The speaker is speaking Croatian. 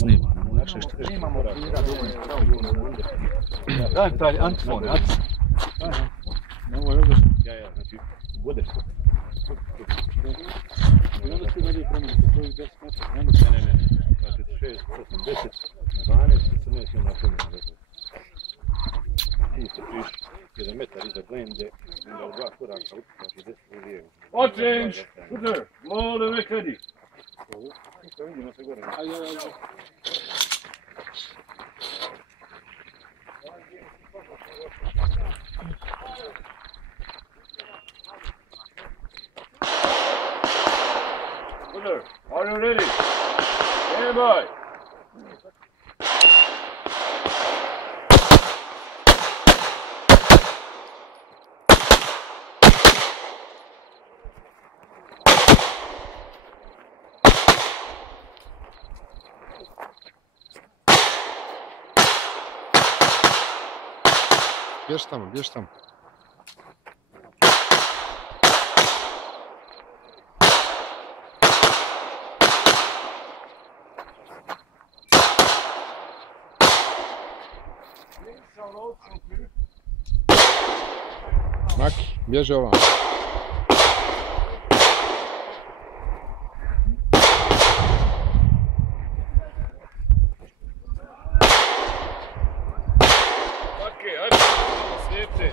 snima. Imamo knjiga dovoljno. Daj taj antifon, Ovo je ovdje. Ja, znači, budeš. I onda ti dalje promijenite, to je 10 metara. Ne. Znači 6, 8, 10, 12, 14 i onda promijenu. Ti se priš 1 metar iza glende, onda u 2 koraka upukaš i 10 u lijevo. Hot change! Shooter! Load and make ready! Što vidimo se gore. Ajde. Shooter, are you ready? Stand by! Bierz tam. Maki, bierz ovam. Okej, ajde, slijepte.